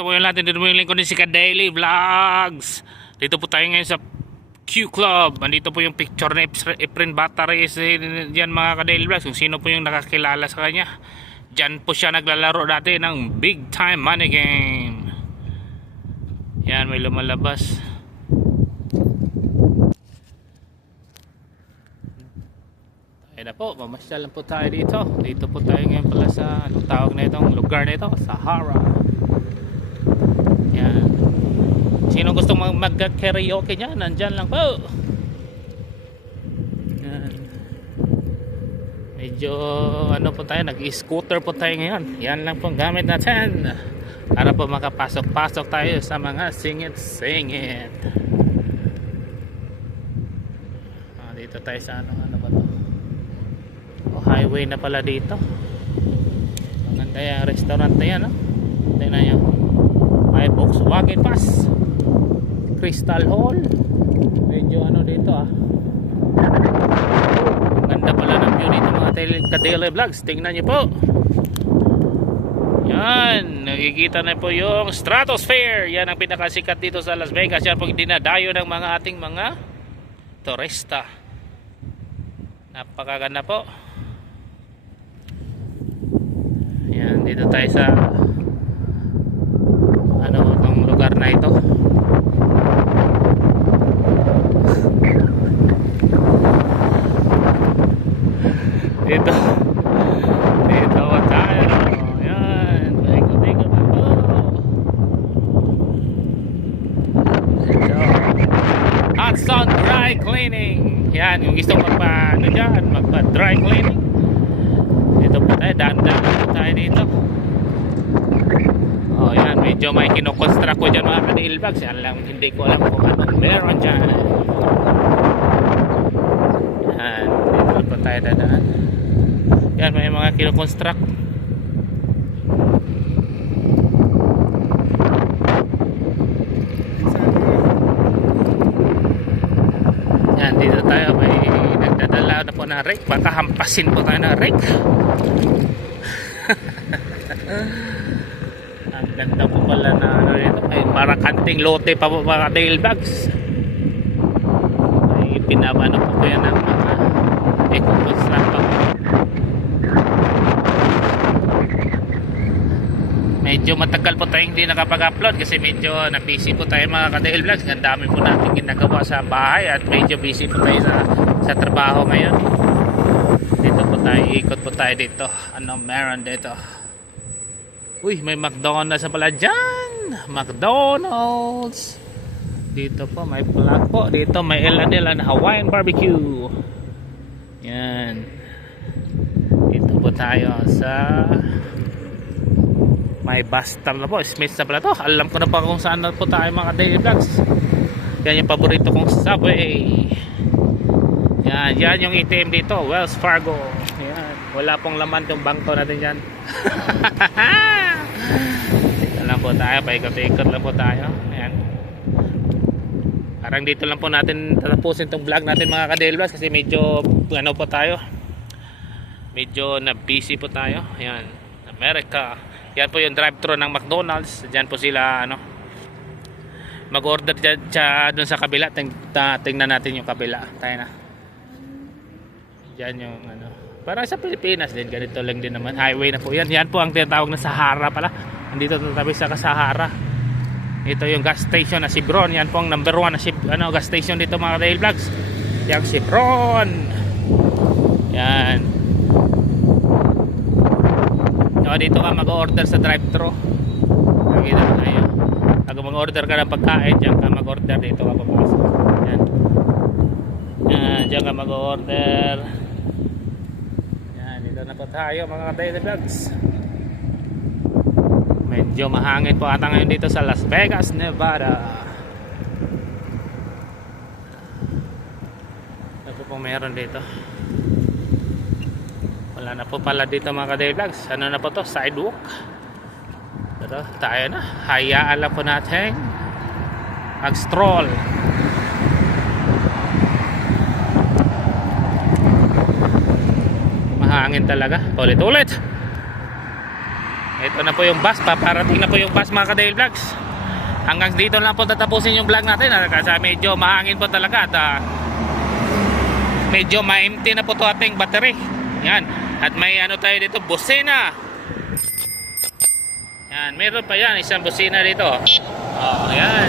Ito po yung natin, dito mo yung lingkod ni si Daily Vlogs. Dito po tayo ngayon sa Q Club. Andito po yung picture ni Efren Batteries. Diyan mga ka-Daily Vlogs, kung sino po yung nakakilala sa kanya. Diyan po siya naglalaro dati ng Big Time Money Game. Yan, may lumalabas. Ayan na po, mamasyal lang po tayo dito. Dito po tayo ngayon pala sa anong tawag na itong lugar na ito, Sahara. Yan. Sino gustong mag-karaoke niya, nandyan lang po. Yan. Medyo ano po tayo, nag-scooter po tayo ngayon. Yan lang po ang gamit natin para po makapasok-pasok tayo sa mga singit-singit. Dito tayo sa ano ba to? Highway na pala dito. Maganda yung restaurant na yan, no? Tingnan nyo, may Volkswagen Pass, Crystal Hall. Medyo ano dito ganda pala ng view dito mga ka-Daily Vlogs. Tingnan nyo po. Yan, nakikita na po yung Stratosphere. Yan ang pinakasikat dito sa Las Vegas. Yan po dinadayo ng mga ating mga turista. Napakaganda po. Yan, dito tayo sa ano itong lugar na ito. Dito tayo. Yan, ikot-ikot ako. Hudson Dry Cleaning. Yan, yung gusto magpa-dry cleaning. Dito po tayo, daan-daan po tayo dito. Oh, yan, medyo may kinoconstruct ko dyan mga ka-Daily Vlogs. Yan lang, hindi ko alam kung anong meron dyan. Yan, dito po tayo dadaan. Yan, may mga kinoconstruct. Yan, dito tayo, may nagdadala na po na rake. Baka hampasin po tayo na rake. Ang ganda po pala na ano dito. Ay, para kanting lote pa po mga Daily Vlogs. Ay, pinabano po yan ng mga eco-construct pa po. Medyo matagal po tayong hindi nakapag-upload kasi medyo na-busy po tayo mga ka-Daily Vlogs. Ang dami po natin ginagawa sa bahay at medyo busy po tayo sa trabaho ngayon. Dito po tayo, ikot po tayo dito. Anong meron dito? Uy, may McDonald's na pala dyan. McDonald's. Dito po, may flag po. Dito may ilan Hawaiian barbecue. Yan. Dito po tayo sa may bus stop na po. Smith na pala to. Alam ko na pa kung saan na po tayo mga Daily Vlogs. Yan yung paborito kong subway. Yan yung ATM dito, Wells Fargo. Yan. Wala pong laman yung bangko natin dyan. Dito lang po tayo, paikot-ikot lang po tayo. Ayan. Parang dito lang po natin tatapusin itong vlog natin mga ka-Daily Vlogs kasi medyo ano po tayo, medyo na busy po tayo. Ayan, America. Yan po yung drive-thru ng McDonald's. Diyan po sila ano, mag-order dun sa kabila. Tingnan natin yung kabila. Tayo na. Diyan yung ano, parang sa Pilipinas din, ganito lang din naman. Highway na po yan. Yan po ang tinatawag na Sahara pala. Andito tabi sa Sahara. Ito yung gas station na Chevron. Yan po ang number 1 na gas station dito mga Daily Vlogs. Yung Chevron. Yan. So, dito ka mag-order sa drive-thru. Nakita mo tayo. Pag mag-order ka ng pagkain, diyan ka mag-order. Dito ka papasok. Yan. Diyan ka mag-order. Dito na po tayo mga Daily Vlogs. Medyo mahangin po ata ngayon dito sa Las Vegas, Nevada. Ano po meron dito? Wala na po pala dito mga Daily Vlogs. Ano na po to? Sidewalk. Pero tayo na. Hayaan lang po natin mag-stroll. Mahangin talaga. Ulit-ulit. Ito na po yung bus, paparating na po yung bus mga ka-daily vlogs. Hanggang dito lang po tatapusin yung vlog natin kasi medyo mahangin po talaga at medyo ma-empty na po to ating battery. Yan. At may ano tayo dito, busina. Yan, meron pa yan, isang busina dito. Oh, yan.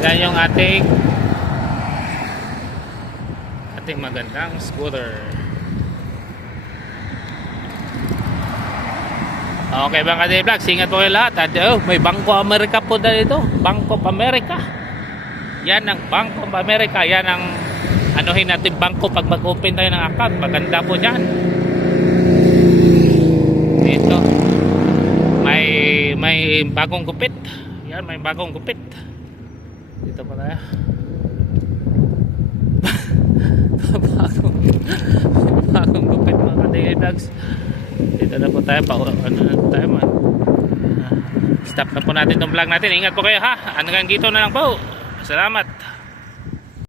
Yan yung ating magandang scooter. Okay mga ka-daily vlogs, ingat po kayo lahat. At may Bank of America po dito. Bank of America. Yan ang Bank of America. Yan ang anuhin natin bangko pag mag-open tayo ng account. Maganda po dyan. Dito. May bagong gupit. Yan, may bagong gupit. Dito pa tayo. bagong gupit mga ka-daily vlogs. Dito na po tayo tayo man. Stop na po natin itong vlog natin. Ingat po kayo ha. Hanggang dito na lang po. Salamat.